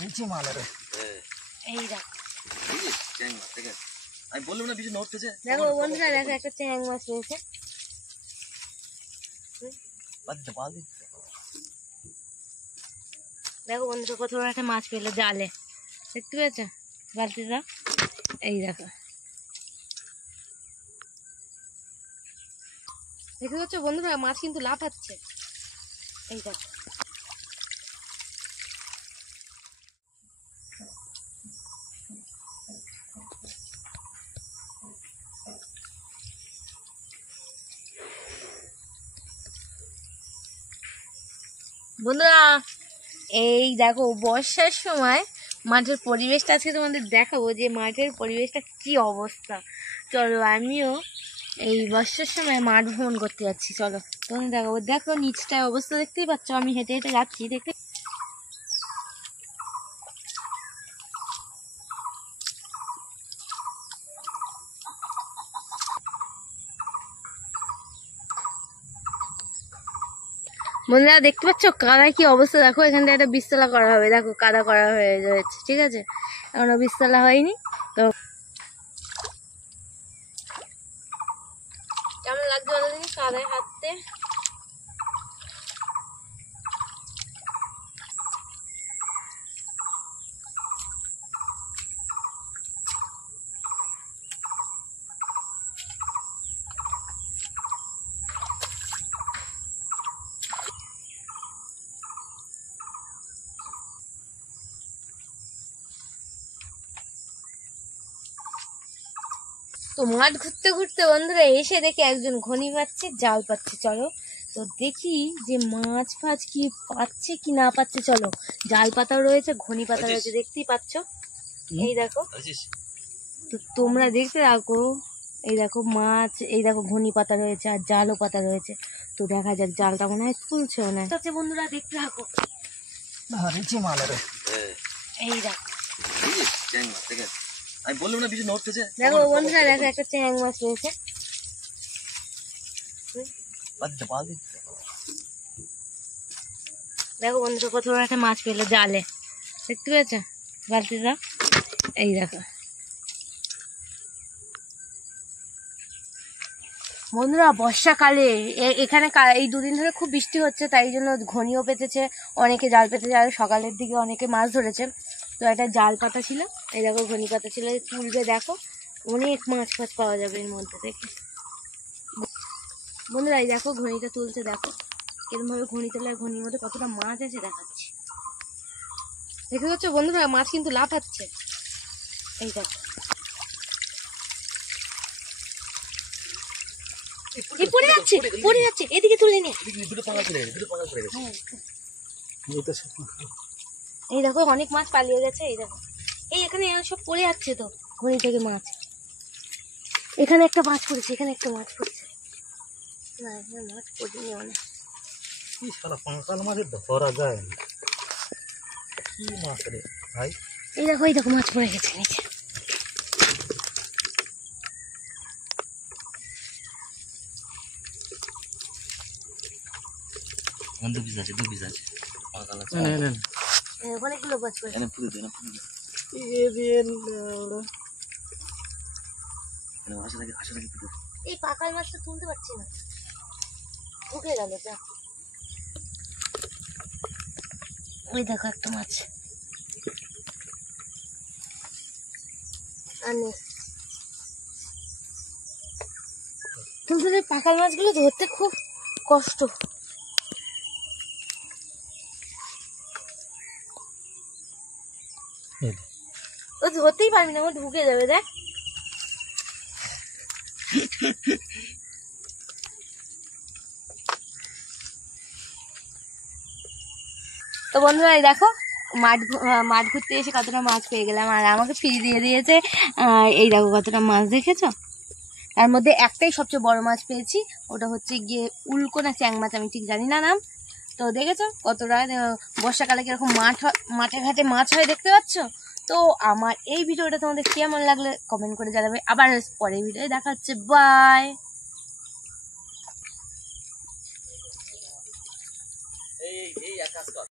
নিচে মাল রে এই দেখ চ্যাং মাছ দেখে আমি বললাম না কিছু নড়তেছে। দেখো বন্ধুরা দেখো একটা চ্যাং মাছ রয়েছে। দেখো বন্ধুরা কত বড় একটা মাছ পেলো জালে, দেখতে পেয়েছ বালতিটা? এই দেখো দেখতে পাচ্ছ বন্ধুরা মাছ কিন্তু লাফাচ্ছে। এই দেখো বন্ধুরা, এই দেখো বর্ষার সময় মাঠের পরিবেশটা আজকে তোমাদের দেখাবো যে মাঠের পরিবেশটা কি অবস্থা। চলো আমিও এই বর্ষার সময় মাঠ ভ্রমণ করতে যাচ্ছি, চলো তোমাদের দেখাবো। দেখো নিচটায় অবস্থা দেখতেই পাচ্ছ, আমি হেঁটে হেঁটে যাচ্ছি দেখতে। বন্ধুরা দেখতে পাচ্ছ কাদায় কি অবস্থা, দেখো এখানটা একটা বীজতলা করা হবে, দেখো কাদা করা হয়ে যাচ্ছে, ঠিক আছে এখনো বীজতলা হয়নি। তো কেমন লাগছে বলো দেখি কাদায় হাঁটতে? তো মাঠ ঘুরতে ঘুরতে বন্ধুরা এসে দেখি একজন ঘনি পাচ্ছে, জাল পাচ্ছে। চলো তো দেখি যে মাছ ফাছ কি পাচ্ছে কি না পাচ্ছে। চলো জাল পাতাও রয়েছে, ঘনি পাতা রয়েছে, দেখতেই পাচ্ছ। এই দেখো, তো তোমরা দেখতে থাকো। এই দেখো মাছ, এই দেখো ঘনি পাতা রয়েছে আর জালও পাতা রয়েছে। তো দেখা যাক, জালটা মনে হয় তুলছে মনে হয়। আচ্ছা বন্ধুরা দেখতে থাকো। নিচে মাল রে এই দেখো চ্যাং মাছ দেখে আমি বললাম না কিছু নড়তেছে। দেখো বন্ধুরা দেখো একটা চ্যাং মাছ রয়েছে। দেখো বন্ধুরা কত বড় একটা মাছ পেলো জালে, দেখতে পেয়েছ বালতিটা? এই দেখো বন্ধুরা বর্ষাকালে এখানে এই দুদিন ধরে খুব বৃষ্টি হচ্ছে, তাই জন্য ঘনিও পেতেছে, অনেকে জাল পেতেছে, আর সকালের দিকে অনেকে মাছ ধরেছে। তো একটা জাল পাতা ছিল, এই দেখো ঘনি পাতা ছিল, তুলবে দেখো অনেক মাছ ফাছ পাওয়া যাবে এর মধ্যে থেকে। বন্ধুরা এই দেখো ঘনিটা তুলছে, দেখো এরকম ভাবে ঘনি তোলে, ঘনির মধ্যে কতটা মাছ আছে দেখাচ্ছি। দেখতে পাচ্ছ বন্ধুরা মাছ কিন্তু লাফাচ্ছে। এই দেখো পড়ে যাচ্ছে পড়ে যাচ্ছে, এদিকে তুলে নে। এই দেখো অনেক মাছ পালিয়ে গেছে, এই দেখো এই এখানে সব পড়ে যাচ্ছে তো ঘড়ি থেকে মাছ। এখানে একটা মাছ পড়েছে, এখানে একটা মাছ পড়েছে, না এখানে মাছ পড়েনি অনেক। কি শালা পাঁকাল মাছের ধরা যায় না, কি মাছ রে ভাই? এই দেখো মাছ পড়ে গেছে নিচে। দু পিস আছে পাকাল আছে। অনেকগুলো মাছ পড়েছে। এনে পুরো দেন আশা রাখি পুরো। এই পাকাল মাছটা তুলতে পারছি না, ঢুকে গেল যা। ওই দেখো একটা মাছ আনে। কিন্তু এই পাকাল মাছগুলো ধরতে খুব কষ্ট। ও ধরতেই পারবি না, ও ঢুকে যাবে দেখ। তো বন্ধুরা এই দেখো মাঠ ঘুরতে এসে কতটা মাছ পেয়ে গেলাম, আর আমাকে ফ্রি দিয়ে দিয়েছে। এই দেখো কতটা মাছ দেখেছো, তার মধ্যে একটাই সবচেয়ে বড় মাছ পেয়েছি, ওটা হচ্ছে গিয়ে উল্কো না চ্যাং মাছ, আমি ঠিক জানি না নাম। তো দেখেছো কতটা বর্ষাকালে কিরকম মাঠে ঘাটে মাছ হয়, দেখতে পাচ্ছ। তো আমার এই ভিডিওটা তোমাদের কেমন লাগলে কমেন্ট করে জানাবে। আবার পরের ভিডিও দেখা হচ্ছে, বাই। এই এক কাজ কর।